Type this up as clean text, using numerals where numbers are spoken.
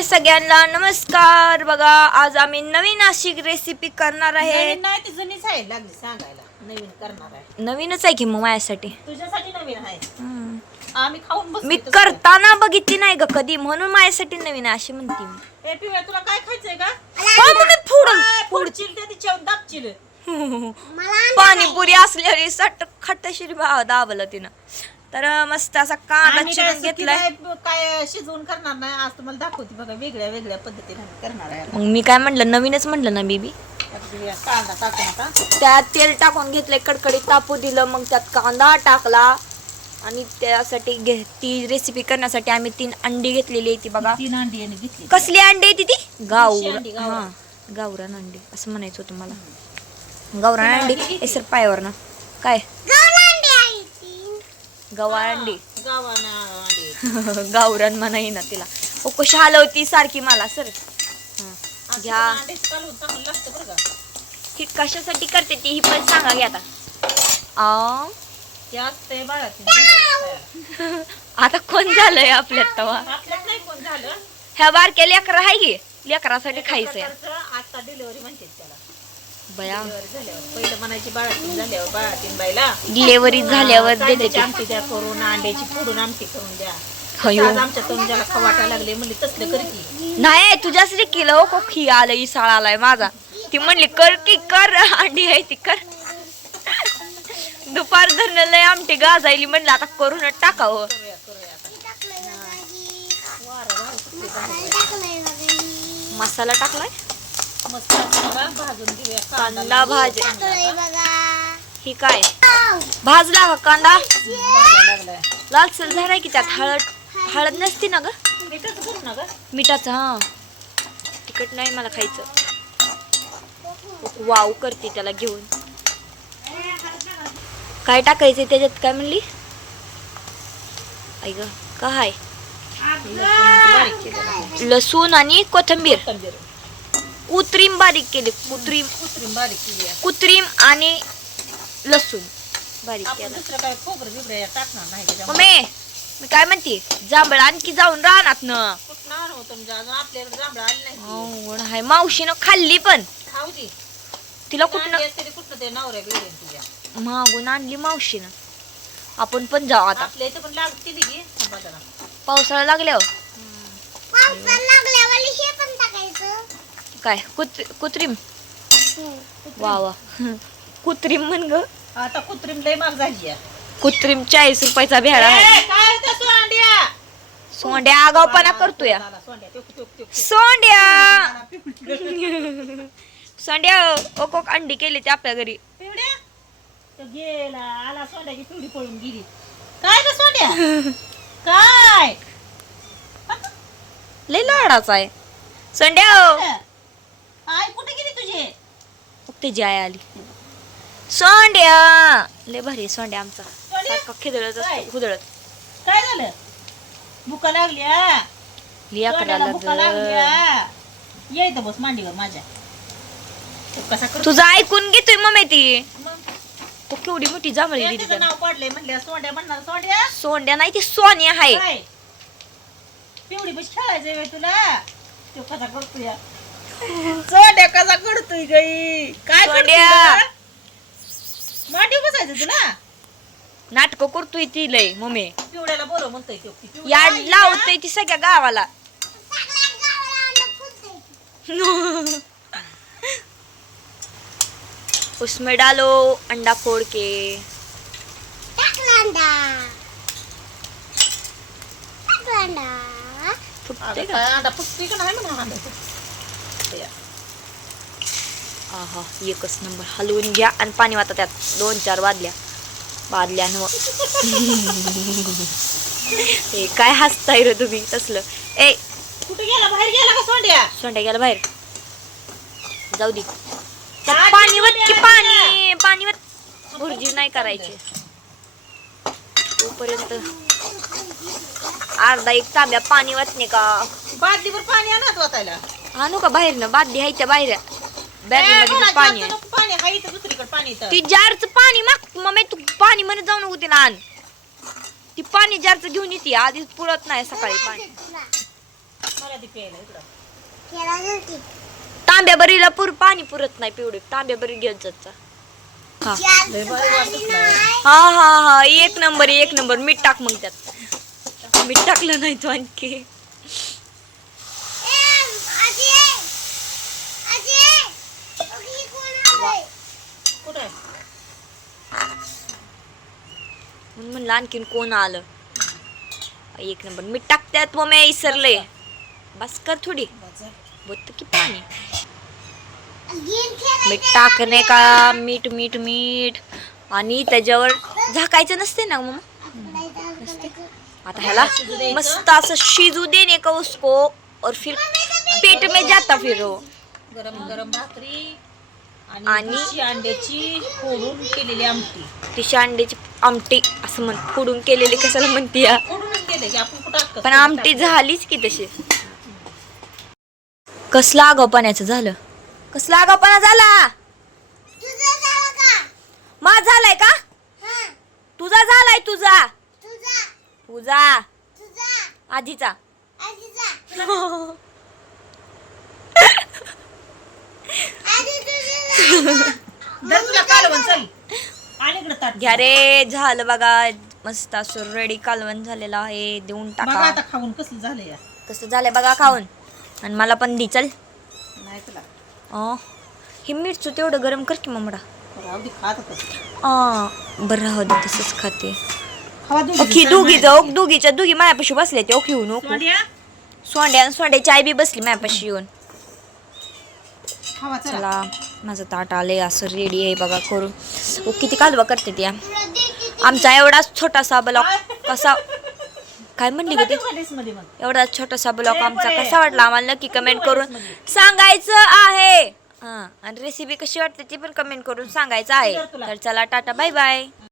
हाय सगळ्यांना नमस्कार. बघा आज आम्ही नवीन अशी रेसिपी करणार आहे. नवीन नाही ती जुनीच आहे, लागली सांगायला. नवीन करणार आहे, नवीनच आहे की मग माझ्यासाठी. तुझ्यासाठी नवीन आहे. आम्ही खाऊन बसलो मी तसं. करताना बघितली नाही ग कधी, म्हणून माझ्यासाठी नवीन आहे अशी म्हणते मी. ए पिवळ्या, तुला काय खायचंय का? हो, मग मी फोडून पुढचील ते तिच्यावर दाबचील. पाणीपुरी असल्यावर सट खट्टशिरी दाबलं तिनं. तर मस्त असा कांदा आम्ही काय चिरून घेतलाय. सुकी काय शिजवून करणार नाही, आज तुम्हाला दाखवते बघा, वेगळ्या वेगळ्या पद्धतीने करणार आहे. मग मी काय म्हणलं, नवीनच म्हणलं ना बेबी. आता कांदा टाकून आता त्यात तेल टाकून घेतलंय, कडकडीत तापू दिलं, मग त्यात कांदा टाकला आणि त्यासाठी ती रेसिपी करण्यासाठी आम्ही 3 अंडी घेतलेली आहे. ती बघा 3 अंडी यांनी घेतली. कसली अंडी आहे ती? अंडी, गावरान. हा गावरान अंडी असं म्हणायचं होतं मला. गावरान अंडी एसर पायावर ना काय गवार अंडी गावानं अंडी. गावरान म्हणाई ना तिला. ओ कशी हलवती सारखी मला सर. असं घ्या. पण अंडीच कालवून चांगलं लागतं बरं का. ही कशासाठी करते ती ही पण सांगा घ्या आता. आ ते असतंय बाळाची. आता कोण झालंय आपल्यात तवा? आपल्यात नाही कोण झालं. ह्या बारक्या लेकरा आहे की लेकरासाठी खायचंय आता डिलिव्हरी म्हणते त्याला. बया. डिलिव्हरी झाल्यावर पहिलं म्हणायची बाळातीन झाल्यावर बाळातीन बाईला डिलेव्हरी झाल्यावर देते कांद्याची ती. आमटी द्या करून, अंड्याची फोडून आमटी करून द्या. हयो. आज आमच्या तोंडाला खवाटा लागले, म्हणली तसलं करती. नाही तुझ्यासाठी केलं हो कोखी आलं इसाळ आलाय माझा. ती म्हणली कर की कर अंडी आहे ती कर. दुपार धरणं लय आमटी गाजायली, म्हणलं आता करूनच टाकावं. करूया करूया आता. वारं मसाला टाकलाय, मस्त असं भाजून घेऊया. कांदा भाज. भाजायला ही काय भाजला का कांदा? लागलाय. लालसर झालाय की त्यात हळद. हळद नसती ना ग? मीठच करू ना ग. मिठाचं. हा तिखट नाही मला खायचं. वाव करते त्याला घेऊन. काय टाकायचंय त्याच्यात काय म्हणली? ऐक काय बारीक केलेलं. लसूण आणि कोथिंबीर कोथिंबीर. कुत्रीम बारीक केली. कुत्रीम कुत्रीम बारीक केली आहे. कुत्रीम आणि लसूण बारीक आपण केलं. दुसरं काय खोबरं बिबरं टाकणार नाही त्याच्यामध्ये. मम्मी मी काय म्हणते, जांभळ आणखी जाऊन राहणार ना. कुठं आणू तुमच्या, अजून आपल्याकडे जांभळं आली नाही. हाय मावशीनं खाल्ली पण खाऊ दे. तिला कुठनं कुठं ते नवऱ्या बिवऱ्या तुझ्या. मागून आणली मावशीनं. आपण पण जाऊ आता आपल्या इथं पण लागते ती घे बाजारा. पावसाळा लागल्यावर. काय कुत्रीम वा वा कुत्रीम म्हण ग. आता कुत्रीम लय महाग झाली आहे. कुत्रीम 40 रुपयाचा भेळा आहे. काय होतं सोंड्या? सोंड्या आगावपणा करतोय. सोंड्या, टुक, टुक, टुक. सोंड्या सोंड्या ओक अंडी केली ते आपल्या घरी. पिवड्या? तो गेला, आला सोंड्याची पिवडी पळून गेली. काय ग सोंड्या? काय? लय लाडाचा आहे सोंड्या. आई कुठे गेली तुझी? त्याची आई आली. सोंड्या लय भारी आहे सोंड्या आमचा. सोंड्या? सारखा खिदळत काय? असतो खुदळत. काय झालं? भुका लागल्या. सोंड्याला भुका लागल्या. ये इथं बस मांडीवर माझ्या. तो कसा करतो? तुझं ऐकून घेतोय मम्मी ती. मग तो केवढी मोठी जांभळी दिली तिचं त्याला. नाव पडलंय म्हणल्या सोंड्या म्हणणार. सोंड्या सोंड्या नाही ती सोनिया आहे. काय? पिवडी बस खेळायचंय व्हय तुला? तो कसा करतोय? सोंड्या कसा करतोय गई? काय सोंड्या. मांडी बसायचं तुला? नाटक करतोय ती लय मम्मी. पिवड्याला बरं म्हणतोय तो. ती पिवळी याड आई लावतोय ती सगळ्या गावाला. उसमें डालो अंडा फोड़ के. फुटते का? काय अंडा फुटती का नाही म्हणून अंडा फुटते. आहा एकच नंबर. हलवून घ्या आणि पाणी वाटा त्यात 2-4 बादल्या बादल्यानं. ए काय हसताय रे तुम्ही तसलं. ए कुठे गेला? बाहेर गेला का सोंड्या? सोंड्या गेला बाहेर. जाऊ दे. काय पाणी वत की सोंड्या? पाणी पाणी वत. भुर्जी नाही करायची तोपर्यंत. अर्धा 1 तांब्या पाणी वाटणे का? बादलीवर पाणी आणत वाचायला. आणू का बाहेर ना? बादली आहे त्या बाहेर बॅटरी मध्ये पाणी आहे. पाणी आहे इथं दुसरीकडे पाणी इथं. ती जारचं पाणी माग मम्मी तू पाणी म्हणत जाऊ नको तिला आण. ती पाणी जारचं घेऊन येते आधीच पुरत नाही सकाळी पाणी. मला ती प्यायला इकडं. तांब्याबरीला पाणी पुरत नाही पिवडे तांब्याबरी घेत जात जा. हा लय भारी वाटत नाही. हा हा हा एक नंबर मीठ टाक मग त्यात मीठ टाकलं नाही तो आणखी कुठं आहे? म्हणून म्हणलं आणखीन कोण आलं. एक नंबर मीठ टाकत्यात व मी इसरले बस कर थोडी बस झालं. बोत की पाणी मीठ टाकणे का मीठ मीठ मीठ आणि त्याच्यावर झाकायचं नसते ना मग आता ह्याला मस्त असं शिजू देने का उसको और फिर पेट में जाता फिर वो गरम गरम भाकरी आणि आणि- देशी अंड्याची फोडून केलेली आमटी. तिशी अंड्याची आमटी असं म्हण फोडून केलेली कशाला म्हणते या फोडूनच केले की आपण कुठं अक्कस पण आमटी झालीच की तशी कसला आगाऊपणाचं झालं कसला आगाऊपणा झाला माझा झालाय का तुझा झालाय तुझा आजीचा दर तुला कालवण चल आणि इकडं ताट घ्या रे झालं बघा मस्त असं रेडी कालवण झालेलं आहे देऊन बघा टाका आता खाऊन कसलं झालं या. कसं झालंय बघा खाऊन आणि मला पण दी चल नाही तुला हे मिरचू तेवढं गरम कर की ममडा राहू दे खात होतं. बरं राहू दे तसंच खाते खावा ओखी दोघीच्या दोघी मायापाशी बसले ते ओखी होऊन सोंड्याची आई बी बसली मायापाशी येऊन खावा चला. चला माझं ताट आले असं रेडी आहे बघा करून ओ किती कालवा करते त्या आमचा एवढाच छोटासा ब्लॉक कसा काय म्हणली तुला ग ती देऊ का डिशमध्ये मग? एवढा छोटासा ब्लॉग आमचा कसा वाटला आम्हाला नक्की कमेंट करून सांगायचं आहे आणि रेसिपी कशी वाटते ती पण कमेंट करून सांगायचं आहे तर चला टाटा बाय बाय.